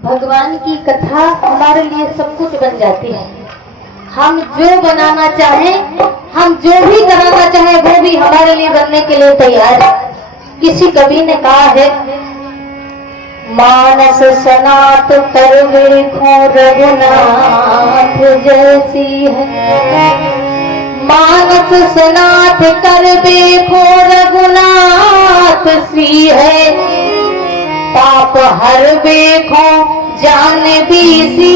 भगवान की कथा हमारे लिए सब कुछ बन जाती है। हम जो बनाना चाहें, हम जो भी कराना चाहें, वो भी हमारे लिए बनने के लिए तैयार है। किसी कवि ने कहा है, मानस सनात कर देखो रघुनाथ जैसी है। मानस सनात कर देखो रघुनाथ सी है। पाप हर देखो जान भी सी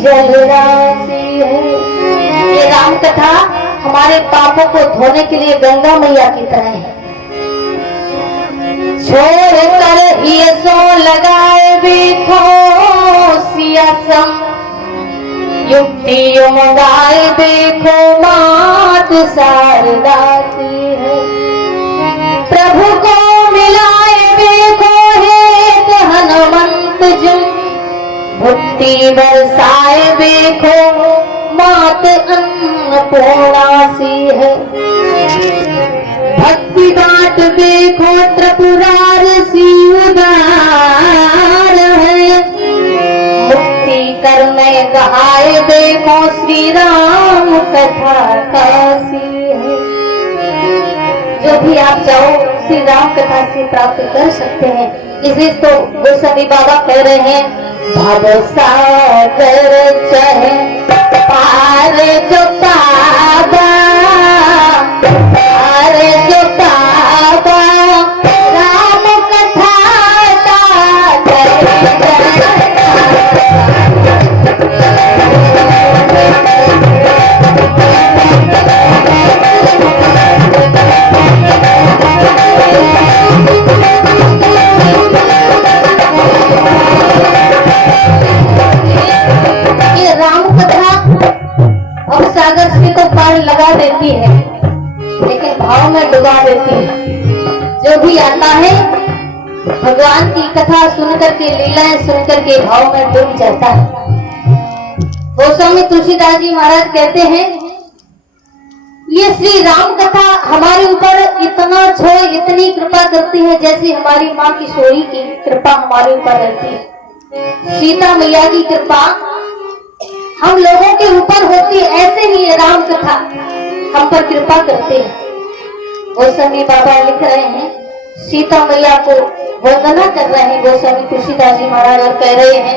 जलराशि है। ये राम कथा हमारे पापों को धोने के लिए गंगा मैया की तरह है। छोड़ कर ये सो लगाए देखो सियासम। युक्ति उमगाए देखो मात शारदासी है। प्रभु को मिलाए देखो हनुमंत जी। भक्ति बरसाए देखो मात अन्नपूर्णासी है। भक्ति बात देखो त्रिपुरार सी उदार है। मुक्ति करने कहाए देखो श्री राम कथा काशी है। जो भी आप चाहो श्री राम कथा से प्राप्त कर सकते हैं। इसे तो गोस्वामी बाबा कह रहे हैं, भव सागर चहे पार जो पाबा, पार जो पाबा राम कथा सागर से तो पार लगा देती है, लेकिन भाव में डुबा देती है। जो भी आता है भगवान की कथा सुनकर के, लीलाएं सुनकर के भाव में डूब जाता है। गोस्वामी तुलसीदास जी महाराज कहते हैं, ये श्री राम कथा हमारे ऊपर इतना छोड़, इतनी कृपा करती है जैसे हमारी माँ किशोरी की कृपा हमारे ऊपर रहती है। सीता मैया की कृपा हम लोगों के ऊपर होती है, ऐसे ही ये राम कथा हम पर कृपा करते हैं। गोस्वामी बाबा लिख रहे हैं, सीता मैया को वंदना कर रहे हैं गोस्वामी तुलसीदास जी महाराज, और कह रहे हैं,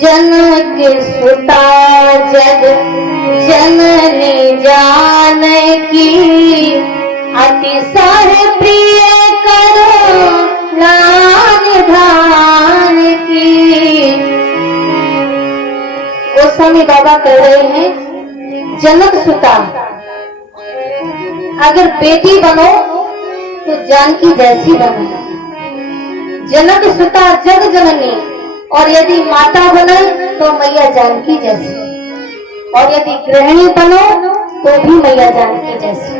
जनक सुता जग जननी जान की। अतिशय प्रिय करुणा निधान की। गोस्वामी बाबा कह रहे हैं, जनक सुता अगर बेटी बनो तो जानकी जैसी बनो। जनक सुता जग जननी, और यदि माता बने तो मैया जानकी जैसी, और यदि गृहिणी बनो तो भी मैया जानकी जैसी।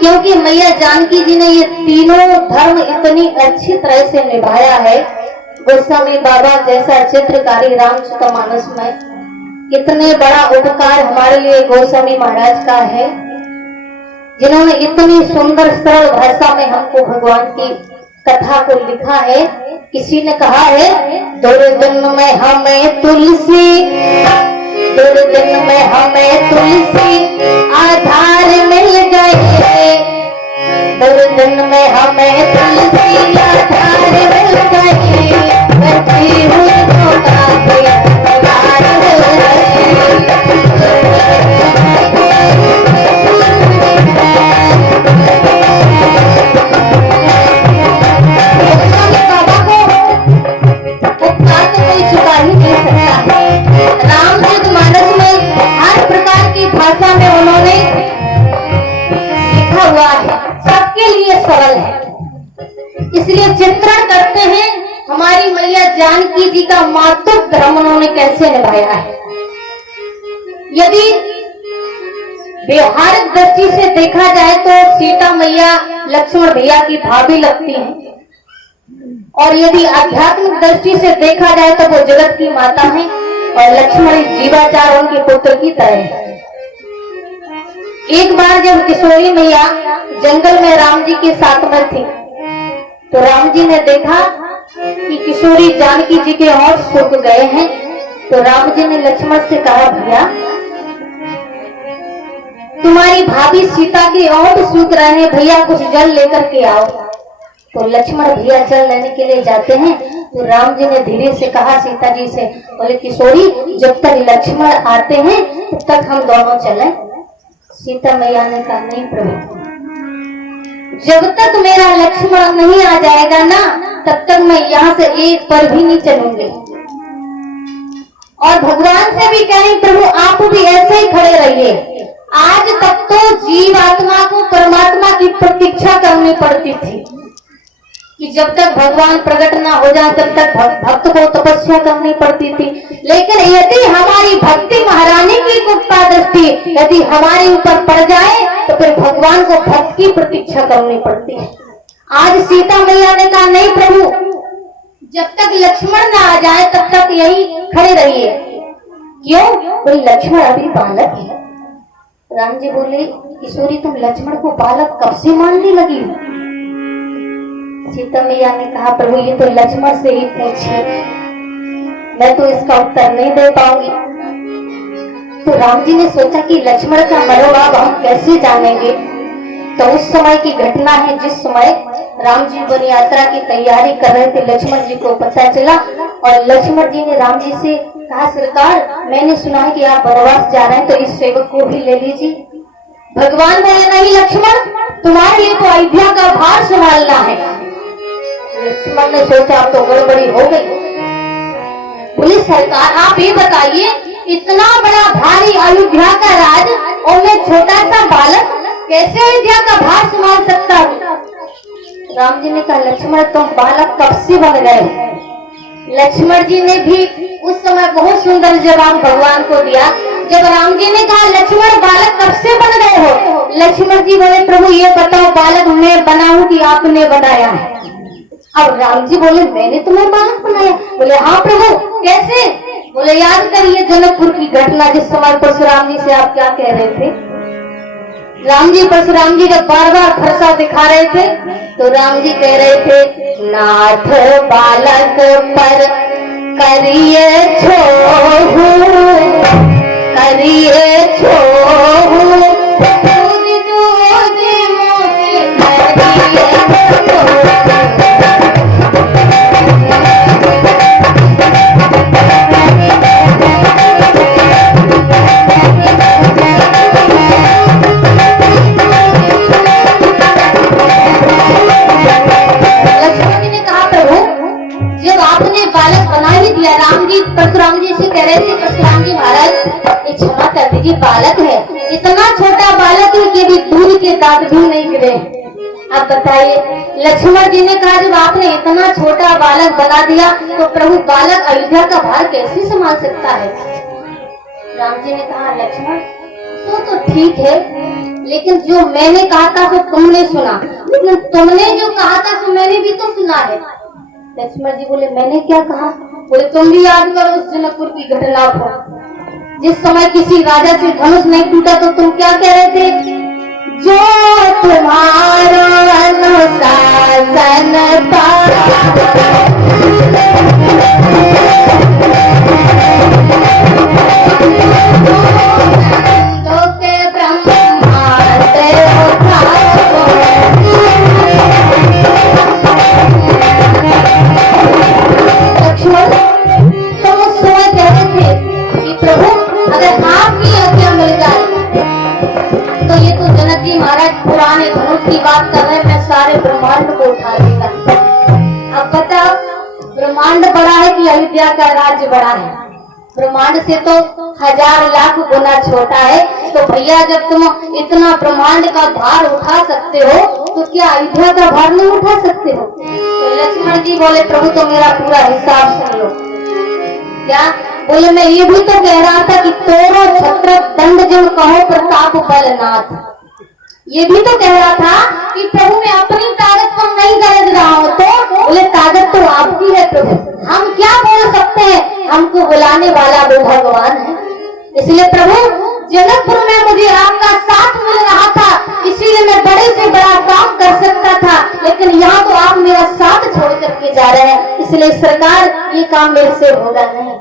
क्योंकि मैया जानकी जी ने ये तीनों धर्म इतनी अच्छी तरह से निभाया है। गोस्वामी बाबा जैसा चित्रकारी रामचरितमानस में कितने बड़ा उपकार हमारे लिए गोस्वामी महाराज का है, जिन्होंने इतनी सुंदर सरल भाषा में हमको भगवान की कथा को लिखा है। किसी ने कहा है, दुर्दिन में हमें तुलसी, दुर्दिन में हमें तुलसी आधार मिल गए। दुर्दिन में हमें तुलसी आधार मिल गए। बैठी हुई तो काफी आधार मिल रामचरितमानस में हर प्रकार की भाषा में उन्होंने लिखा हुआ है, सबके लिए सरल है। इसलिए चित्रण करते हैं हमारी मैया जानकी जी का मातृ धर्म उन्होंने कैसे निभाया है। यदि व्यवहारिक दृष्टि से देखा जाए तो सीता मैया लक्ष्मण भैया की भाभी लगती हैं, और यदि आध्यात्मिक दृष्टि से देखा जाए तो वो जगत की माता है, और लक्ष्मण जीवाचार उनके पुत्र की तरह है। एक बार जब किशोरी मैया जंगल में राम जी के साथ में थी, तो राम जी ने देखा कि किशोरी जानकी जी के होंठ सूख गए हैं। तो राम जी ने लक्ष्मण से कहा, भैया तुम्हारी भाभी सीता के होंठ सूख रहे हैं, भैया कुछ जल लेकर के आओ। तो लक्ष्मण भैया जल लेने के लिए जाते हैं। तो राम जी ने धीरे से कहा सीता जी से, बोले किशोरी जब तक लक्ष्मण आते हैं तब तक हम दोनों चलें। सीता मैया ने कहा, नहीं प्रभु, जब तक मेरा लक्ष्मण नहीं आ जाएगा ना तब तक मैं यहाँ से एक पर भी नहीं चलूंगी। और भगवान से भी कहें, प्रभु आप भी ऐसे ही खड़े रहिए। आज तक तो जीव आत्मा को परमात्मा की प्रतीक्षा करनी पड़ती थी कि जब तक भगवान प्रकट ना हो जाए तब तक भक्त को तपस्या करनी पड़ती थी। लेकिन यदि हमारी भक्ति महारानी की कृपा दृष्टि यदि हमारे ऊपर पड़ जाए तो फिर भगवान को भक्त की प्रतीक्षा करनी पड़ती है। आज सीता मैया ने कहा, नहीं प्रभु, जब तक लक्ष्मण ना आ जाए तब तक यही खड़े रहिए। क्यों? कोई लक्ष्मण अभी बालक है। राम जी बोले, किशोरी तुम लक्ष्मण को बालक कब से मानने लगी? सीता मैया ने कहा, प्रभु ये तो लक्ष्मण से ही पूछिए, मैं तो इसका उत्तर नहीं दे पाऊंगी। तो राम जी ने सोचा कि लक्ष्मण का मनोभाव हम कैसे जानेंगे। तो उस समय की घटना है जिस समय राम जी वन यात्रा की तैयारी कर रहे थे, लक्ष्मण जी को पता चला और लक्ष्मण जी ने राम जी से कहा, सरकार मैंने सुना है कि आप वनवास जा रहे हैं, तो इस सेवक को भी ले लीजिए। भगवान बोले, नहीं लक्ष्मण, तुम्हारे लिए तो अयोध्या का भार संभालना है। लक्ष्मण ने सोचा अब तो गड़बड़ी हो गई। बोले, सरकार आप ये बताइए, इतना बड़ा भारी अयोध्या का राज और मैं छोटा सा बालक कैसे अयोध्या का भार संभाल सकता हूँ? राम जी ने कहा, लक्ष्मण तुम बालक कब से बन गए? लक्ष्मण जी ने भी उस समय बहुत सुंदर जवाब भगवान को दिया। जब राम जी ने कहा, लक्ष्मण बालक कब से बन गए हो? लक्ष्मण जी बोले, प्रभु ये बताओ बालक मैं बनाऊं कि आपने बनाया है? अब राम जी बोले, मैंने तुम्हें बालक बनाया? बोले, हाँ प्रभु, कैसे? बोले, याद करिए जनकपुर की घटना, जिस समय परशुराम जी से आप क्या कह रहे थे। राम जी परशुराम जी जब बार बार फरसा दिखा रहे थे तो राम जी कह रहे थे, नाथ बालक पर करिए छोहू, करिए छोहू, परशुराम जी से कह रहे थे, परशुराम जी महाराज ये क्षमा कर दीजिए, बालक है, इतना छोटा बालक है कि अभी दूध के दांत भी नहीं गिरे। अब बताइए। लक्ष्मण जी ने कहा, जब आपने इतना छोटा बालक बना दिया तो प्रभु बालक अयोध्या का भार कैसे संभाल सकता है? राम जी ने कहा, लक्ष्मण तो ठीक है, लेकिन जो मैंने कहा था वो तुमने सुना, लेकिन तुमने जो कहा था वो मैंने भी तो सुना है। लक्ष्मण जी बोले, मैंने क्या कहा? बोले, तुम भी याद करो उस जनकपुर की घटना को, जिस समय किसी राजा से धनुष नहीं टूटा तो तुम क्या कह रहे थे? जो तुम्हारा अनुशासन की बात कर रहे हैं, मैं सारे ब्रह्मांड को उठा लेगा। अब बताओ, ब्रह्मांड बड़ा है कि अयोध्या का राज्य बड़ा है? ब्रह्मांड से तो 1000 लाख गुना छोटा है। तो भैया जब तुम इतना ब्रह्मांड का भार उठा सकते हो तो क्या अयोध्या का भार नहीं उठा सकते हो? तो लक्ष्मण जी बोले, प्रभु तो मेरा पूरा हिसाब सुन लो। क्या बोले? मैं ये भी तो कह रहा था कि तोरो छत्र दंड जो कहो प्रताप बलनाथ, ये भी तो कह रहा था कि प्रभु मैं अपनी ताकत पर नहीं गरज रहा हूँ। तो बोले, ताकत तो आपकी है प्रभु, हम क्या बोल सकते हैं? हमको बुलाने वाला वो भगवान है। इसलिए प्रभु जनकपुर में मुझे राम का साथ मिल रहा था, इसीलिए मैं बड़े से बड़ा काम कर सकता था, लेकिन यहाँ तो आप मेरा साथ छोड़ करके जा रहे हैं, इसलिए सरकार ये काम मेरे से होगा नहीं।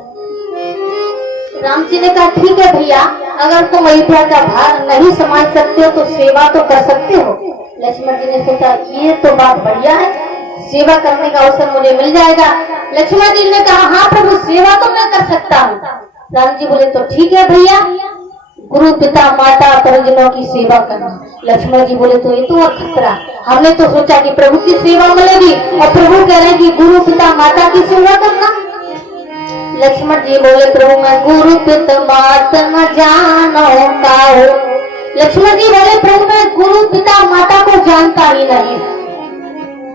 राम जी ने कहा ठीक है भैया, अगर तुम अयोध्या का भार नहीं संभाल सकते हो तो सेवा तो कर सकते हो। लक्ष्मण जी ने सोचा ये तो बात बढ़िया है, सेवा करने का अवसर मुझे मिल जाएगा। लक्ष्मण जी ने कहा हाँ प्रभु, सेवा तो मैं कर सकता हूँ। राम जी बोले तो ठीक है भैया, गुरु पिता माता परिजनों की सेवा करना। लक्ष्मण जी बोले तो ये तो और खतरा, हमने तो सोचा कि प्रभु की सेवा मिलेगी और प्रभु कह रहे हैं कि गुरु पिता माता की सेवा करना। लक्ष्मण जी बोले प्रभु मैं गुरु पिता माता न जानो काहू। लक्ष्मण जी बोले प्रभु मैं गुरु पिता माता को जानता ही नहीं।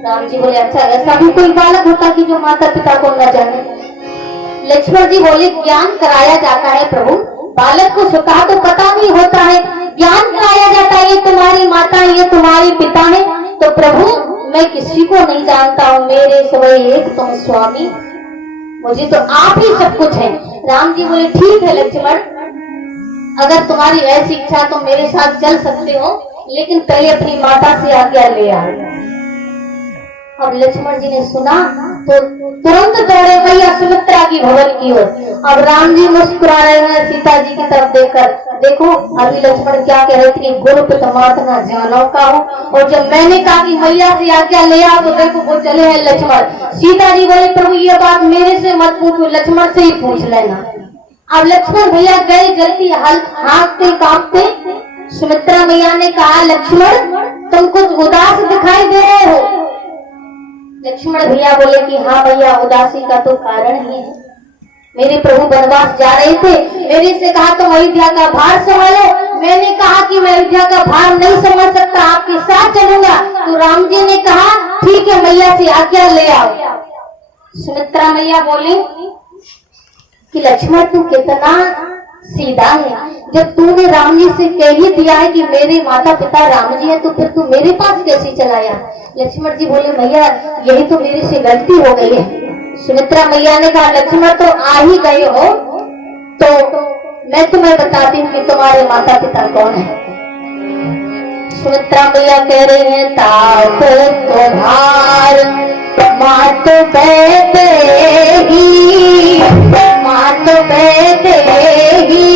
राम जी बोले अच्छा, ऐसा भी कोई बालक होता कि जो माता पिता को न जाने? लक्ष्मण जी बोले ज्ञान कराया जाता है प्रभु, बालक को स्वतः तो पता नहीं होता है, ज्ञान कराया जाता है, ये तुम्हारी माता है, ये तुम्हारे पिता है। तो प्रभु मैं किसी को नहीं जानता हूँ, मेरे सिवाय एक तुम स्वामी, मुझे तो आप ही सब कुछ है। राम जी बोले ठीक है लक्ष्मण, अगर तुम्हारी ऐसी इच्छा तो मेरे साथ चल सकते हो, लेकिन पहले अपनी माता से आज्ञा ले आओ। अब लक्ष्मण जी ने सुना तो तुरंत दौड़े भैया सुमित्रा की भवन की ओर। अब राम जी मुस्कुरा रहे हैं सीता जी की तरफ देखकर। देखो अभी लक्ष्मण क्या कह रहे थे कि गुरु पिता माता न जानो काहू, और जब मैंने कहा कि मैया से आज्ञा ले आओ तो देखो वो चले हैं लक्ष्मण। सीता जी बोले प्रभु ये बात मेरे से मत पूछो, लक्ष्मण से ही पूछ लेना। अब लक्ष्मण भैया गए जल्दी हाँकते कांपते। सुमित्रा मैया ने कहा लक्ष्मण तुम कुछ उदास दिखाई दे रहे हो। लक्ष्मण भैया बोले कि हाँ भैया, उदासी का तो कारण ही है, मेरे प्रभु वनवास जा रहे थे, मेरे से कहा तुम अयोध्या का भार संभालो। मैंने कहा कि मैं अयोध्या का भार नहीं संभाल सकता, आपके साथ चलूंगा। तो राम जी ने कहा ठीक है मैया से आज्ञा ले आओ। सुमित्रा मैया बोली कि लक्ष्मण तू कितना सीधा है, जब तूने राम जी से कह ही दिया है कि मेरे माता पिता राम जी है, तो फिर तू मेरे पास कैसे चलाया? लक्ष्मण जी बोले भैया यही तो मेरे से गलती हो गई है। सुमित्रा मैया ने कहा लक्ष्मण तो आ ही गए हो तो मैं तुम्हें बताती हूँ कि तुम्हारे माता पिता कौन है। सुमित्रा मैया कह रही है तात तुम्हार मात बैठेगी, मात बैठेगी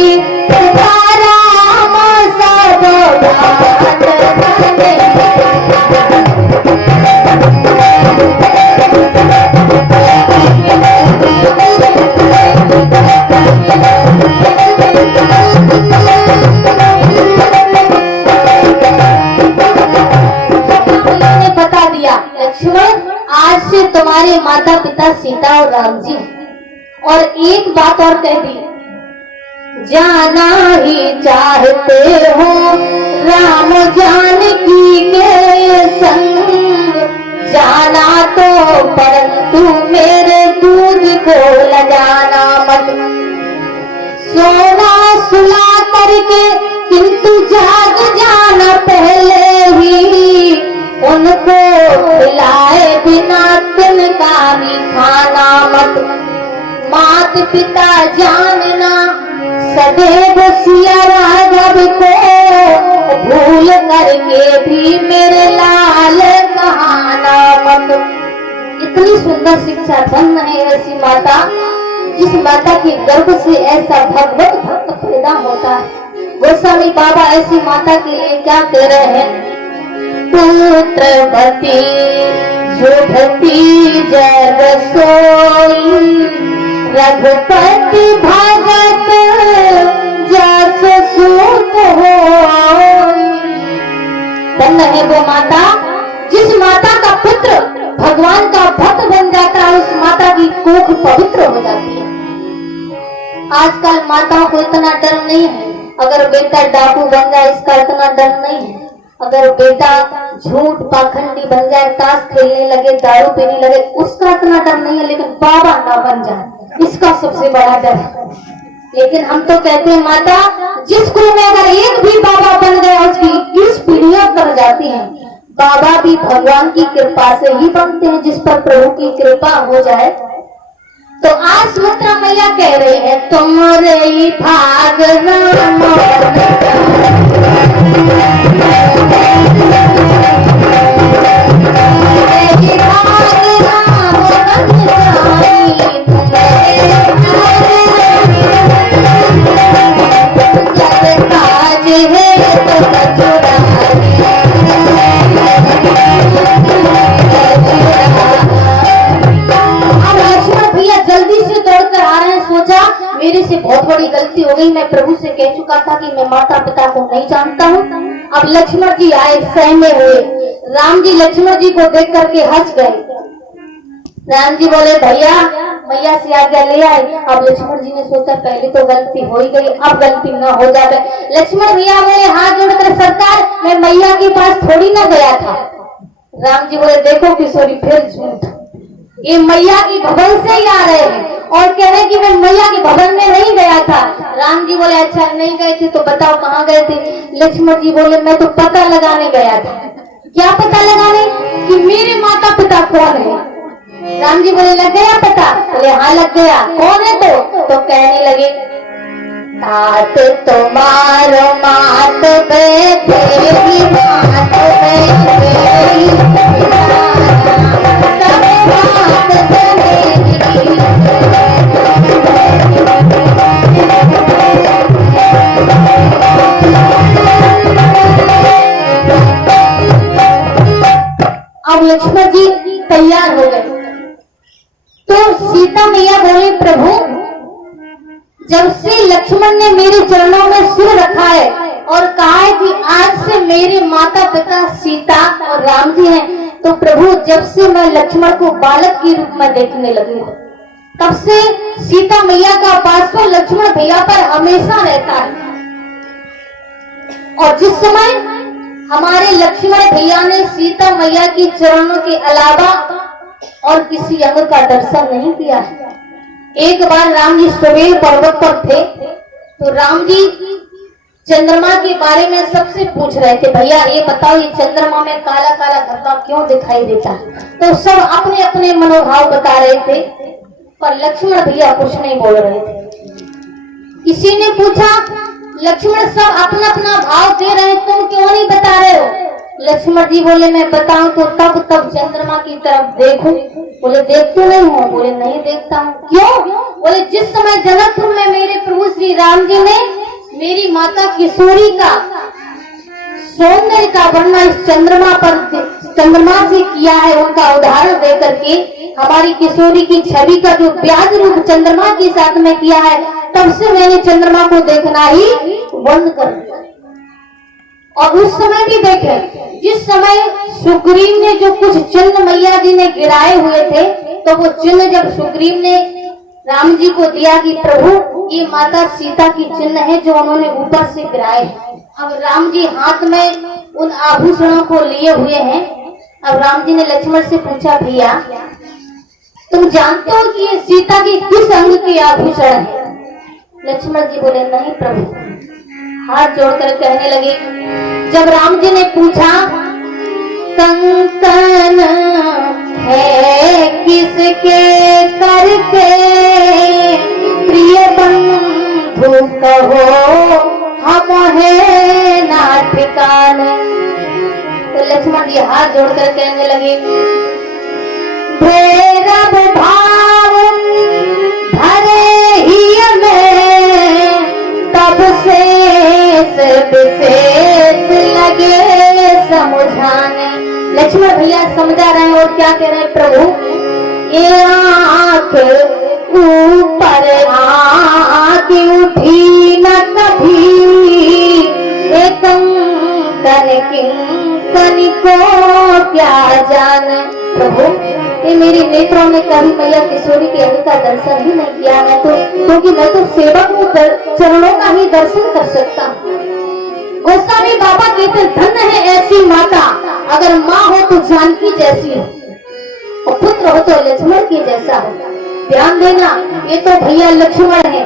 राम सब बात बता दिया लक्ष्मण आज से तुम्हारे माता पिता सीता और राम जी। और एक बात और कह दी, जाना ही चाहते हो राम जानकी के संग, जाना तो परंतु मेरे दूध को लजाना मत। सोना सुला करके किंतु जाग जाना पहले ही, उनको खिलाए बिना तिनका भी खाना मत। मात पिता जानना सदैव सिया राघव को, भूल करके भी मेरे लाल कहाना मत। इतनी सुंदर शिक्षा धन्य है ऐसी माता जिस माता के गर्भ से ऐसा भगवत भक्त पैदा होता है। गोस्वामी बाबा ऐसी माता के लिए क्या कह रहे हैं, पुत्रवती जुढ़ती जग सोई, रघुपति भगत जस सूत होई। धन्य है वो माता जिस माता का पुत्र भगवान का भक्त बन जाता है, उस माता की कोख पवित्र हो जाती है। आजकल माताओं को इतना डर नहीं है, अगर बेटा डाकू बन जाए इसका इतना डर नहीं है, अगर बेटा झूठ पाखंडी बन जाए, ताश खेलने लगे, दारू पीने लगे, उसका इतना डर नहीं है, लेकिन बाबा ना बन जाए इसका सबसे बड़ा डर है। लेकिन हम तो कहते हैं माता जिस कुल में अगर एक भी बाबा बन गया उसकी 21 पीढ़ियां कर जाती हैं। बाबा भी भगवान की कृपा से ही बनते हैं, जिस पर प्रभु की कृपा हो जाए तो आज सुभद्रा मैया कह रही है तुम्हारे ही भाग राम मेरे से बहुत बड़ी गलती हो गई। मैं प्रभु से कह चुका था कि मैं माता पिता को नहीं जानता हूँ। अब लक्ष्मण जी आए, सहमे हुए। राम जी लक्ष्मण जी को देख करके हंस गए। राम जी बोले भैया मैया से आज्ञा ले आए। अब लक्ष्मण जी ने सोचा पहले तो गलती हो ही गई, अब गलती न हो जाए। लक्ष्मण भैया बोले हाथ जोड़कर सरकार मैं मैया के पास थोड़ी ना गया था। राम जी बोले देखो किशोरी फिर झूठ, ये मैया की भवन से ही आ रहे हैं और कह रहे कि मैं मैया के भवन में नहीं गया था। राम जी बोले अच्छा नहीं गए थे तो बताओ कहाँ गए थे। लक्ष्मण जी बोले मैं तो पता लगाने गया था। क्या पता लगाने कि मेरे माता पिता कौन है। राम जी बोले लग गया पता। बोले हाँ लग गया। कौन है तो कहने लगे तात तुम्हारो मात बेटी मात अब लक्ष्मण जी तैयार हो गए तो सीता मैया बोले प्रभु जब से लक्ष्मण ने मेरे चरणों में सिर रखा है और कहा है कि आज से मेरे माता पिता सीता और राम जी हैं, तो प्रभु जब से मैं लक्ष्मण को बालक के रूप में देखने लगी हूँ तब से सीता मैया का पास लक्ष्मण भैया पर हमेशा रहता है। और जिस समय हमारे लक्ष्मण भैया ने सीता मैया की चरणों के अलावा और किसी अंग का दर्शन नहीं किया है। एक बार राम जी सुबेल पर्वत पर थे तो राम जी चंद्रमा के बारे में सबसे पूछ रहे थे भैया ये बताओ ये चंद्रमा में काला काला धब्बा क्यों दिखाई देता है। तो सब अपने अपने मनोभाव बता रहे थे पर लक्ष्मण भैया कुछ नहीं बोल रहे थे। किसी ने पूछा लक्ष्मण सब अपना अपना भाव दे रहे तुम क्यों नहीं बता रहे हो। लक्ष्मण जी बोले मैं बताऊं तो तब चंद्रमा की तरफ देखूं। बोले देखते नहीं हो। बोले नहीं देखता हूँ। क्यों। बोले जिस समय जनकपुर में मेरे प्रभु श्री राम जी ने मेरी माता किशोरी का सौंदर्य का वर्णन इस चंद्रमा से किया है, उनका उदाहरण दे करके हमारी किशोरी की छवि का जो ब्याज रूप चंद्रमा के साथ में किया है, तब से मैंने चंद्रमा को देखना ही बंद कर दिया। और उस समय भी देखे जिस समय सुग्रीव ने जो कुछ चिन्ह मैया जी ने गिराए हुए थे, तो वो चिन्ह जब सुग्रीव ने राम जी को दिया कि प्रभु ये माता सीता की चिन्ह है जो उन्होंने ऊपर से गिराए हैं। अब राम जी हाथ में उन आभूषणों को लिए हुए हैं। अब राम जी ने लक्ष्मण से पूछा भैया तुम जानते हो कि ये सीता के किस अंग के आभूषण है। लक्ष्मण जी बोले नहीं प्रभु। हाथ जोड़कर कहने लगे जब राम जी ने पूछा कंकन है किसके करके प्रिय बंधु कहो हम है ना ठिकाने। तो लक्ष्मण जी हाथ जोड़कर कहने लगे भैरव भाव धरे ही में तब से विशेष लगे समझाने। लक्ष्मण भैया समझा रहे हैं और क्या कह रहे हैं प्रभु ये आंख ऊपर आके उठी न कभी कंकन को क्या जाने। प्रभु ये मेरे नेत्रों ने कभी मैया किशोरी के अंग का दर्शन ही नहीं किया है, तो क्योंकि मैं तो सेवक हूँ चरणों का ही दर्शन कर सकता हूँ। गोस्वामी बाबा कहते धन्य है ऐसी माता अगर माँ हो तो जानकी जैसी हो और पुत्र हो तो लक्ष्मण की जैसा हो। ध्यान देना ये तो भैया लक्ष्मण है।